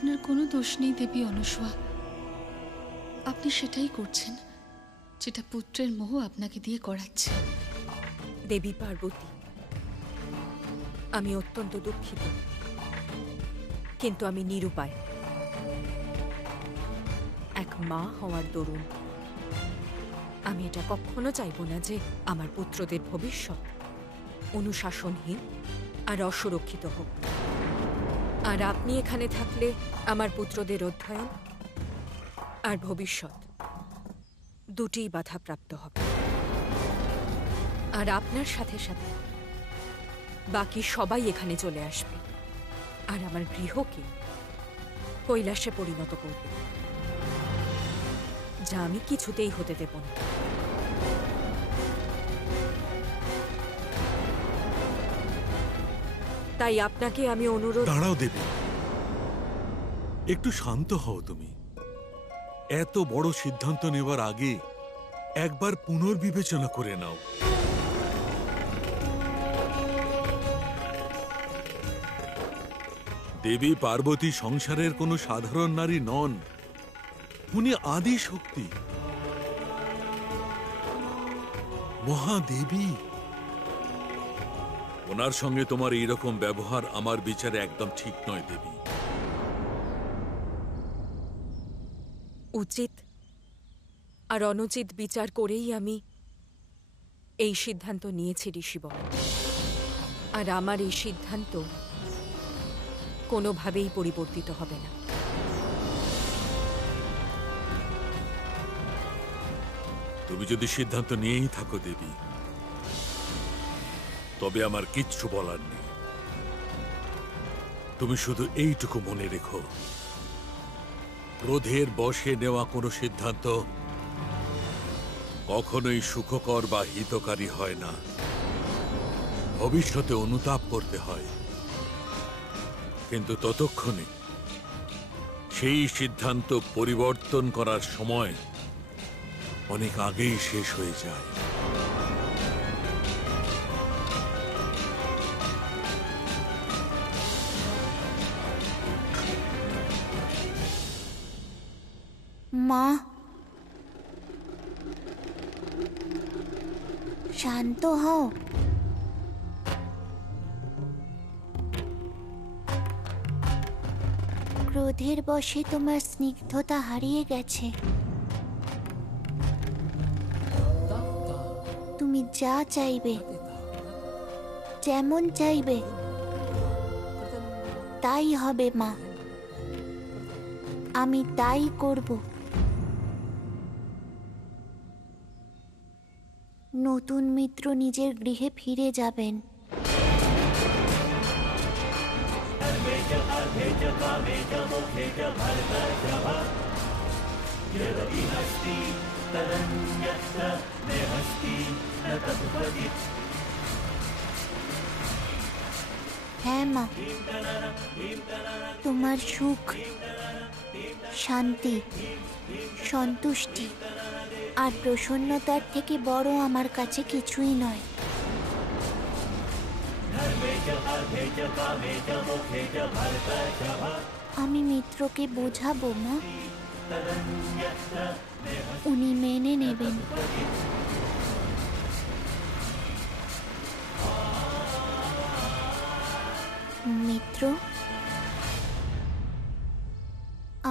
আপনার কোনো দোষ নেই দেবী অনসূয়া। আপনি সেটাই করছেন যেটা পুত্রের মোহ আপনাকে দিয়ে করাচ্ছে। দেবী পার্বতী, আমি অত্যন্ত দুঃখিত, কিন্তু আমি নিরুপায়। এক মা হওয়ার দরুন আমি এটা কখনো চাইব না যে আমার পুত্রদের ভবিষ্যৎ অনুশাসনহীন আর অসুরক্ষিত হোক। আর আপনি এখানে থাকলে আমার পুত্রদের অধ্যয়ন আর ভবিষ্যৎ দুটিই বাধাপ্রাপ্ত হবে। আর আপনার সাথে সাথে বাকি সবাই এখানে চলে আসবে আর আমার গৃহকে কৈলাসে পরিণত করবে, যা আমি কিছুতেই হতে দেব না। তাই আপনাকে আমি অনুরোধ। দাঁড়াও দেবী, একটু শান্ত হও তুমি। এত বড় সিদ্ধান্ত নেবার আগে একবার পুনর্বিবেচনা করে নাও। দেবী পার্বতী সংসারের কোনো সাধারণ নারী নন, উনি আদি শক্তি, মহাদেবী। ওনার সঙ্গে তোমার এইরকম ব্যবহার আমার বিচারে একদম ঠিক নয় দেবী। উচিত আর অনুচিত বিচার করেই আমি এই সিদ্ধান্ত নিয়েছি ঋষিবর। আর আমার এই সিদ্ধান্ত কোনোভাবেই পরিবর্তিত হবে না। তুমি যদি সিদ্ধান্ত নিয়েই থাকো দেবী, তবে আমার কিচ্ছু বলার নেই। তুমি শুধু এইটুকু মনে রেখো, ক্রোধের বশে নেওয়া কোনো সিদ্ধান্ত কখনোই সুখকর বা হিতকারী হয় না। ভবিষ্যতে অনুতাপ করতে হয়, কিন্তু ততক্ষণে সেই সিদ্ধান্ত পরিবর্তন করার সময় অনেক আগেই শেষ হয়ে যায়। মা, শান্ত হও। ক্রোধের বশে তোমার স্নিগ্ধতা হারিয়ে গেছে। তুমি যা চাইবে, যেমন চাইবে তাই হবে মা। আমি তাই করব। নতুন মিত্র নিজের গৃহে ফিরে যাবেন। হ্যাঁ মা, তোমার সুখ, শান্তি, সন্তুষ্টি আর প্রসন্নতার থেকে বড় আমার কাছে কিছুই নয়। আমি মিত্রকে বোঝাবো মা, উনি মেনে নেবেন। মিত্র,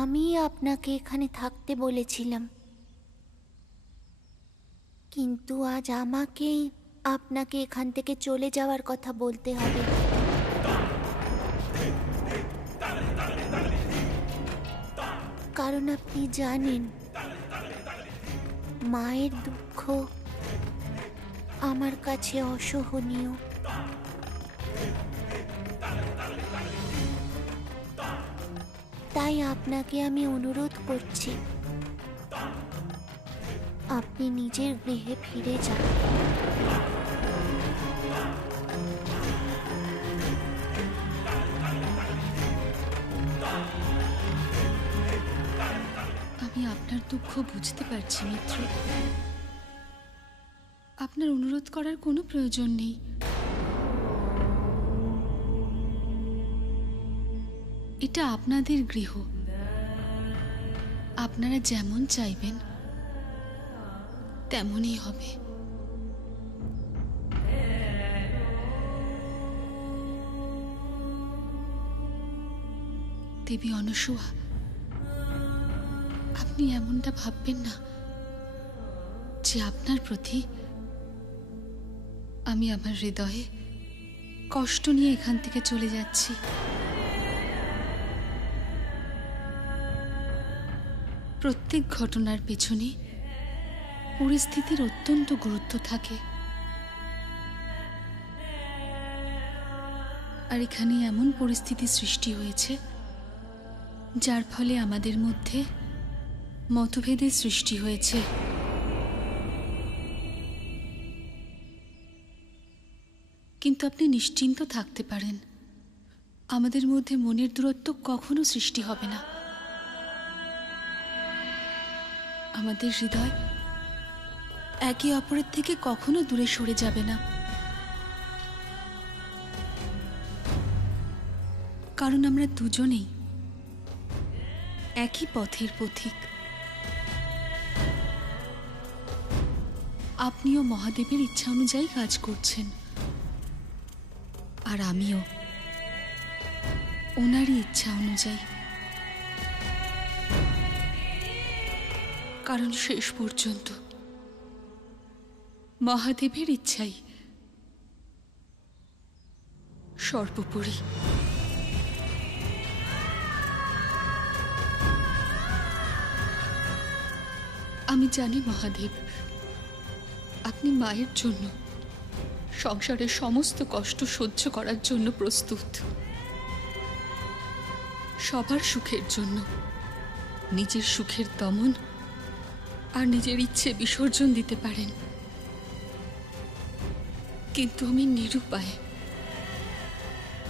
আমি আপনাকে এখানে থাকতে বলেছিলাম, কিন্তু আজ আমাকেই আপনাকে এখান থেকে চলে যাওয়ার কথা বলতে হবে। কারণ আপনি জানেন, মায়ের দুঃখ আমার কাছে অসহনীয়। তাই আপনাকে আমি অনুরোধ করছি, আপনি নিজের গৃহে ফিরে যান। আমি আপনার দুঃখ বুঝতে পারছি মিত্র। আপনার অনুরোধ করার কোনো প্রয়োজন নেই। এটা আপনাদের গৃহ, আপনারা যেমন চাইবেন তেমনই হবে। দেবী অনসূয়া, আপনি এমনটা ভাববেন না যে আপনার প্রতি আমি আমার হৃদয়ে কষ্ট নিয়ে এখান থেকে চলে যাচ্ছি। প্রত্যেক ঘটনার পেছনে পরিস্থিতির অত্যন্ত গুরুত্ব থাকে, আর এখানে এমন পরিস্থিতি সৃষ্টি হয়েছে যার ফলে আমাদের মধ্যে মতভেদের সৃষ্টি হয়েছে। কিন্তু আপনি নিশ্চিন্ত থাকতে পারেন, আমাদের মধ্যে মনের দূরত্ব কখনো সৃষ্টি হবে না। আমাদের হৃদয় একে অপরের থেকে কখনো দূরে সরে যাবে না, কারণ আমরা দুজনেই একই পথের পথিক। আপনিও মহাদেবের ইচ্ছা অনুযায়ী কাজ করছেন, আর আমিও ওনারই ইচ্ছা অনুযায়ী। কারণ শেষ পর্যন্ত মহাদেবের ইচ্ছাই সর্বোপরি। আমি জানি মহাদেব, আপনি মায়ের জন্য সংসারের সমস্ত কষ্ট সহ্য করার জন্য প্রস্তুত। সবার সুখের জন্য নিজের সুখের দমন আর নিজের ইচ্ছে বিসর্জন দিতে পারেন, কিন্তু আমি নিরুপায়।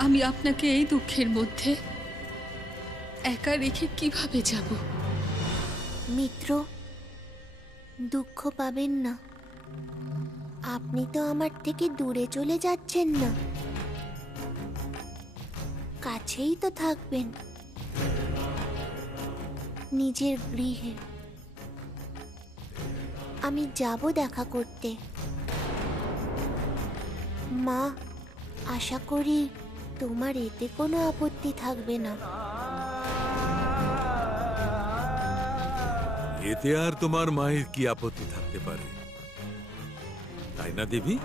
আমি আপনাকে এই দুঃখের মধ্যে একা রেখে কিভাবে যাব? মিত্র, দুঃখ পাবেন না। আপনি তো আমার থেকে দূরে চলে যাচ্ছেন না, কাছেই তো থাকবেন, নিজের গৃহে। আমি যাব দেখা করতে। মা, আশা করি তোমার এতে কোনো আপত্তি থাকবে না। এতে আর তোমার মায়ের কি আপত্তি থাকতে পারে, তাই না দেবী?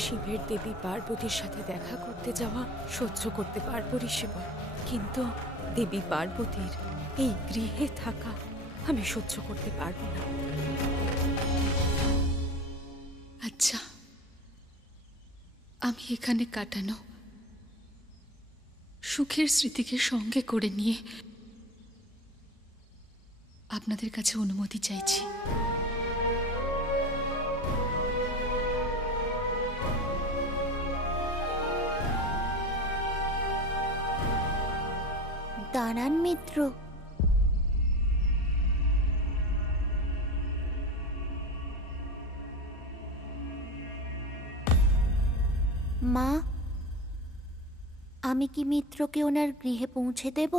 শিবের দেবী পার্বতীর সাথে দেখা করতে যাওয়া সহ্য করতে পারবো ঋষিবর, কিন্তু দেবী পার্বতীর এই গৃহে থাকা আমি সহ্য করতে পারবো না। আচ্ছা, আমি এখানে কাটানো সুখের স্মৃতিকে সঙ্গে করে নিয়ে আপনাদের কাছে অনুমতি চাইছি। দাঁড়ান মিত্র, মা, আমি কি মিত্রকে ওনার গৃহে পৌঁছে দেব?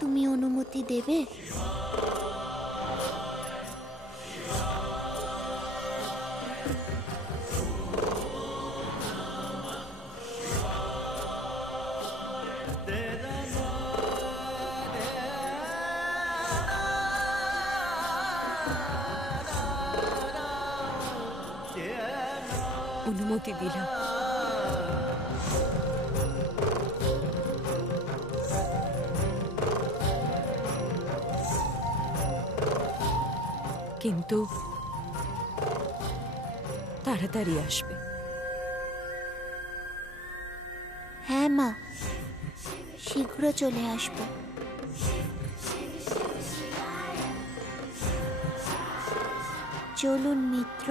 তুমি অনুমতি দেবে? অনুমতি দিলাম। কিন্তু তাড়াতাড়ি আসবে। হ্যাঁ মা, শীঘ্র চলে আসবো। চলুন মিত্র।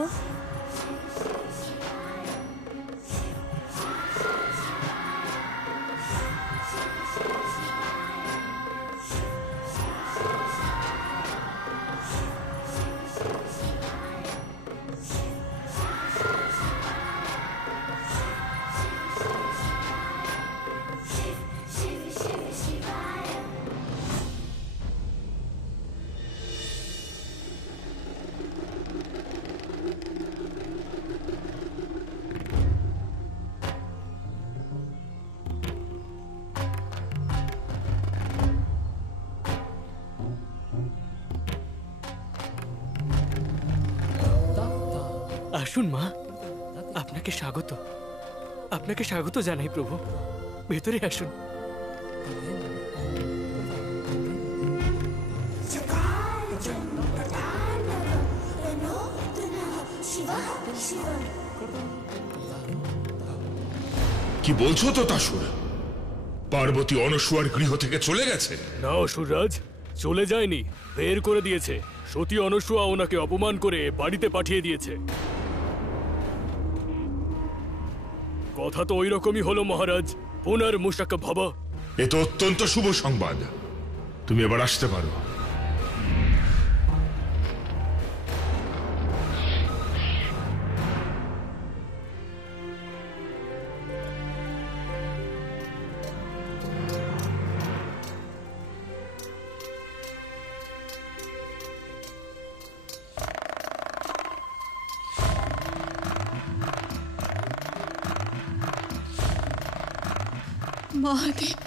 আসুন মা, আপনাকে স্বাগত। আপনাকে স্বাগত জানাই প্রভু, ভেতরে আসুন। কি বলছো তো তাসুর? পার্বতী অনসূয়ার গৃহ থেকে চলে গেছে? না অসুররাজ, চলে যায়নি, বের করে দিয়েছে। সতী অনসূয়া ওনাকে অপমান করে বাড়িতে পাঠিয়ে দিয়েছে। কথা তো ওই রকমই হলো মহারাজ, পুনর মুশাক ভাবা। এ তো অত্যন্ত শুভ সংবাদ। তুমি এবার আসতে পারো। মহাদেব,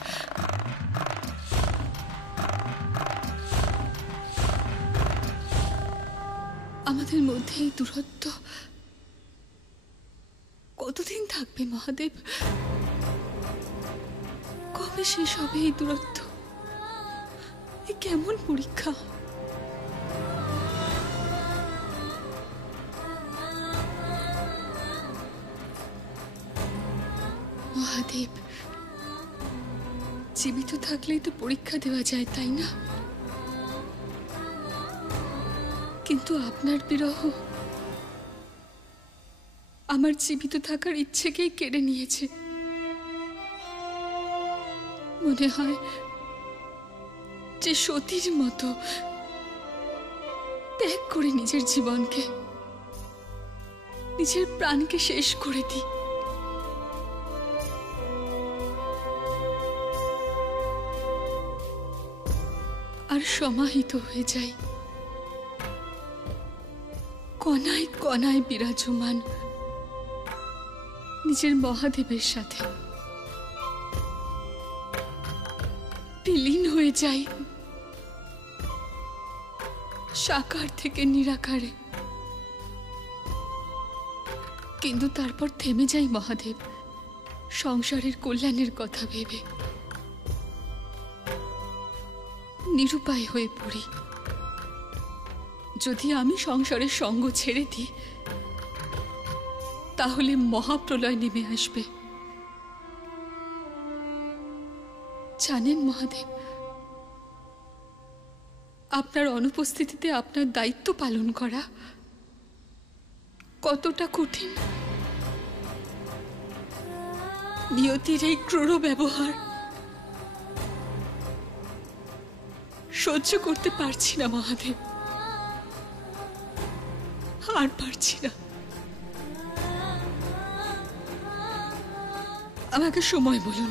আমাদের মধ্যে এই দূরত্ব কতদিন থাকবে মহাদেব? কবে শেষ হবে এই দূরত্ব? এ কেমন পরীক্ষা! মহাদেব, জীবিত থাকলেই তো পরীক্ষা দেওয়া যায়, তাই না? কিন্তু আপনার বিরহ আমার জীবিত থাকার ইচ্ছেকেই কেড়ে নিয়েছে। মনে হয় যে সতীর মতো ত্যাগ করে নিজের জীবনকে, নিজের প্রাণকে শেষ করে দিই। আর সমাহিত হয়ে যাই কণায় কণায় বিরাজমান নিজের মহাদেবের সাথে। বিলীন হয়ে যাই সাকার থেকে নিরাকারে। কিন্তু তারপর থেমে যাই মহাদেব, সংসারের কল্যাণের কথা ভেবে। নিরুপায় হয়ে পড়ি। যদি আমি সংসারের সঙ্গ ছেড়ে দিই, তাহলে মহাপ্রলয় নেমে আসবে। জানেন মহাদেব, আপনার অনুপস্থিতিতে আপনার দায়িত্ব পালন করা কতটা কঠিন। নিয়তির এই ক্রূর ব্যবহার সহ্য করতে পারছি না মহাদেব, আর পারছি না। আমাকে সময় বলুন,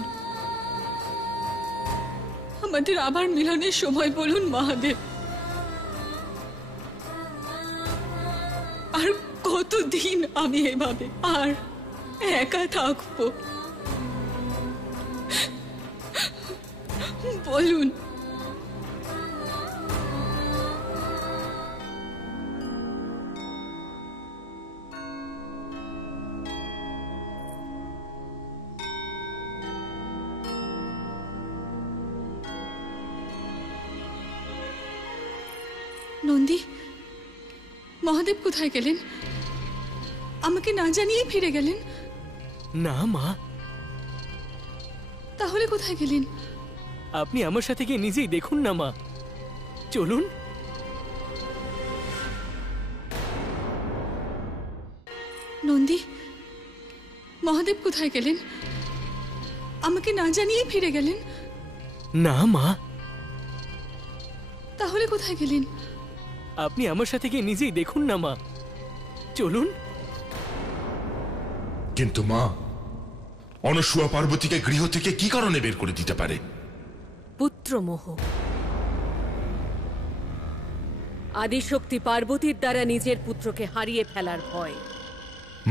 আমাদের আবার মিলনের সময় বলুন মহাদেব। আর কতদিন আমি এভাবে আর একা থাকবো বলুন? নন্দী, মহাদেব কোথায় গেলেন? আমাকে না জানিয়ে ফিরে গেলেন? না মা, তাহলে কোথায় গেলেন? আপনি আমার সাথে গিয়ে নিজেই দেখুন না মা, চলুন। নন্দী, মহাদেব কোথায় গেলেন? আমাকে না জানিয়ে ফিরে গেলেন? না মা, তাহলে কোথায় গেলেন? আপনি আমার সাথে গিয়ে নিজেই দেখুন না মা, চলুন। কিন্তু মা, অনসূয়া পার্বতীকে গৃহ থেকে কি কারণে বের করে দিতে পারে? পুত্রমোহ। আদিশক্তি পার্বতীর দ্বারা নিজের পুত্রকে হারিয়ে ফেলার ভয়।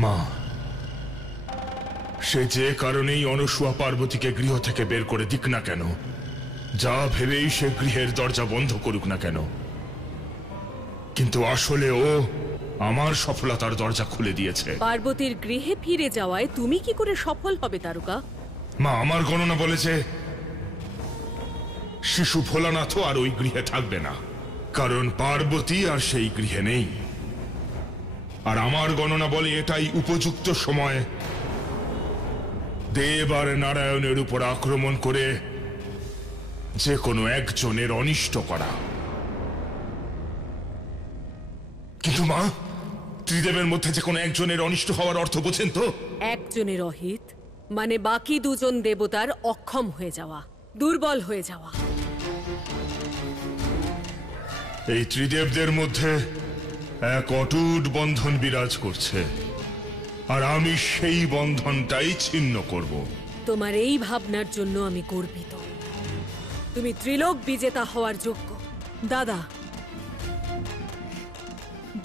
মা, সে যে কারণেই অনসূয়া পার্বতীকে গৃহ থেকে বের করে দিক না কেন, যা ভেবেই সে গৃহের দরজা বন্ধ করুক না কেন, কিন্তু আসলে ও আমার সফলতার দরজা খুলে দিয়েছে। পার্বতীর গৃহে ফিরে যাওয়ায় তুমি কি করে সফল হবে তারকা? মা, আমার গণনা বলেছে শিশু ভোলানাথও আর ওই গৃহে থাকবে না, কারণ পার্বতী আর সেই গৃহে নেই। আর আমার গণনা বলে এটাই উপযুক্ত সময় দেব আর নারায়ণের উপর আক্রমণ করে যে কোনো একজনের অনিষ্ট করা। কিন্তু মা, ত্রিদেবের মধ্যে যে কোনো একজনের অনিষ্ট হওয়ার অর্থ বোঝেন তো? একজনের অহিত মানে বাকি দুজন দেবতার অক্ষম হয়ে যাওয়া, দুর্বল হয়ে যাওয়া। এই ত্রিদেবদের মধ্যে এক অটুট বন্ধন বিরাজ করছে, আর আমি সেই বন্ধনটাই ছিন্ন করব। তোমার এই ভাবনার জন্য আমি গর্বিত। তুমি ত্রিলোক বিজেতা হওয়ার যোগ্য। দাদা,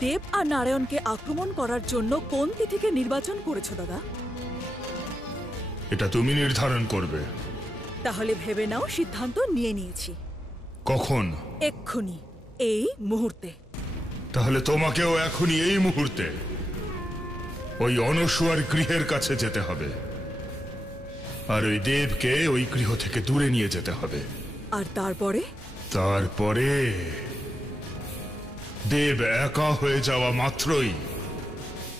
দেব আর নারায়ণকে আক্রমণ করার জন্য কোন তিথিকে নির্বাচন করেছো দাদা? এটা তুমি নির্ধারণ করবে। তাহলে ভেবে নাও, সিদ্ধান্ত নিয়ে নিয়েছি। কখন? এক্ষুনি, এই মুহূর্তে। তাহলে তোমাকেও এখনই এই মুহূর্তে ওই অনসূয়ার গৃহের কাছে যেতে হবে, আর ওই দেবকে ওই গৃহ থেকে দূরে নিয়ে যেতে হবে। আর তারপরে? তারপরে দেব একা হয়ে যাওয়া মাত্রই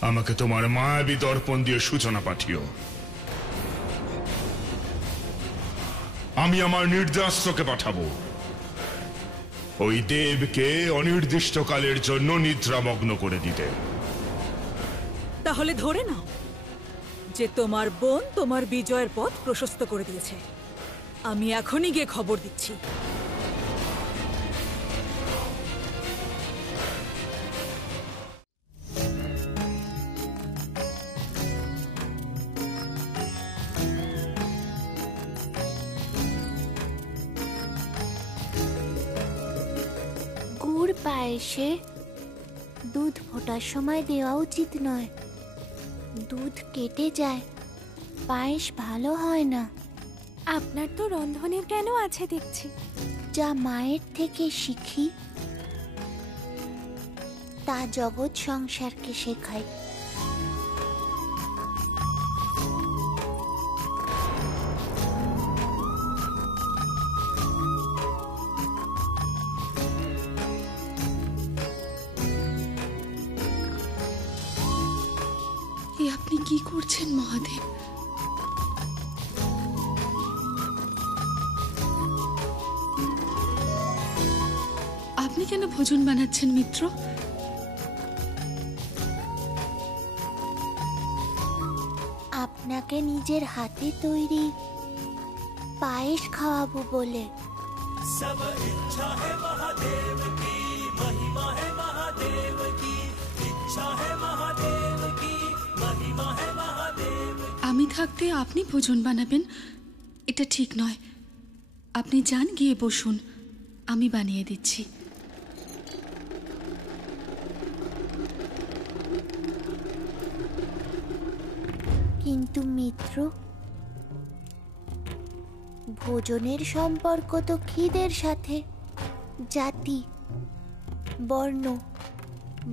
আমাকে তোমার মায়াবী দর্পণ দিয়ে সূচনা পাঠিও। আমি আমার নির্দেশকে পাঠাবো ওই দেবকে অনির্দিষ্টকালের জন্য নিদ্রামগ্ন করে দিতে। তাহলে ধরে নাও যে তোমার বোন তোমার বিজয়ের পথ প্রশস্ত করে দিয়েছে। আমি এখনই গিয়ে খবর দিচ্ছি। গুড় পায়েসে দুধ ফোটার সময় দেওয়া উচিত নয়। দুধ কেটে যায়, পায়েস ভালো হয় না। আপনার তো রন্ধনের জ্ঞানও আছে দেখছি। যা মায়ের থেকে শিখি তা জগৎ সংসারকে শেখাই। আপনি কি করছেন মহাদেব? আপনি কেন ভোজন বানাচ্ছেন মিত্র? আপনাকে নিজের হাতে তৈরি পায়েস খাওয়াবো বলে। सब इच्छा है महादेव की, महिमा है महादेव की, इच्छा है महादेव की, महिमा है महादेव। আমি থাকতে আপনি ভোজন বানাবেন, এটা ঠিক নয়। আপনি যান, গিয়ে বসুন, আমি বানিয়ে দিচ্ছি। কিন্তু মিত্র, ভোজনের সম্পর্ক তো খিদের সাথে। জাতি, বর্ণ,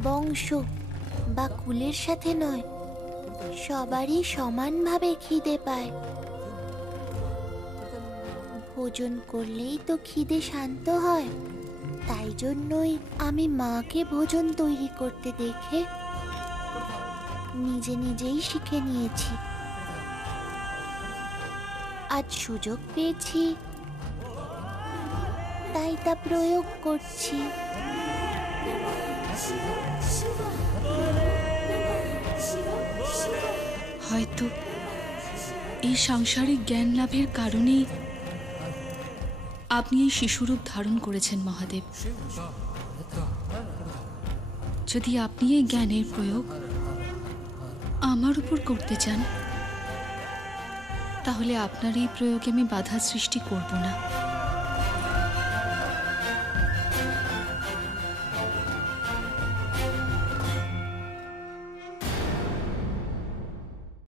বংশ বা কুলের সাথে নয়, সবারই সমানভাবে খিদে পায়। ভোজন করলেই তো খিদে শান্ত হয়। তাই জন্যই আমি মাকে ভোজন তৈরি করতে দেখে নিজে নিজেই শিখে নিয়েছি। আজ সুযোগ পেয়েছি, তাই তা প্রয়োগ করছি। হয়তো এই সাংসারিক জ্ঞান লাভের কারণেই আপনি এই শিশুরূপ ধারণ করেছেন মহাদেব। যদি আপনি এই জ্ঞানের প্রয়োগ আমার উপর করতে চান, তাহলে আপনার এই প্রয়োগে আমি বাধা সৃষ্টি করব না।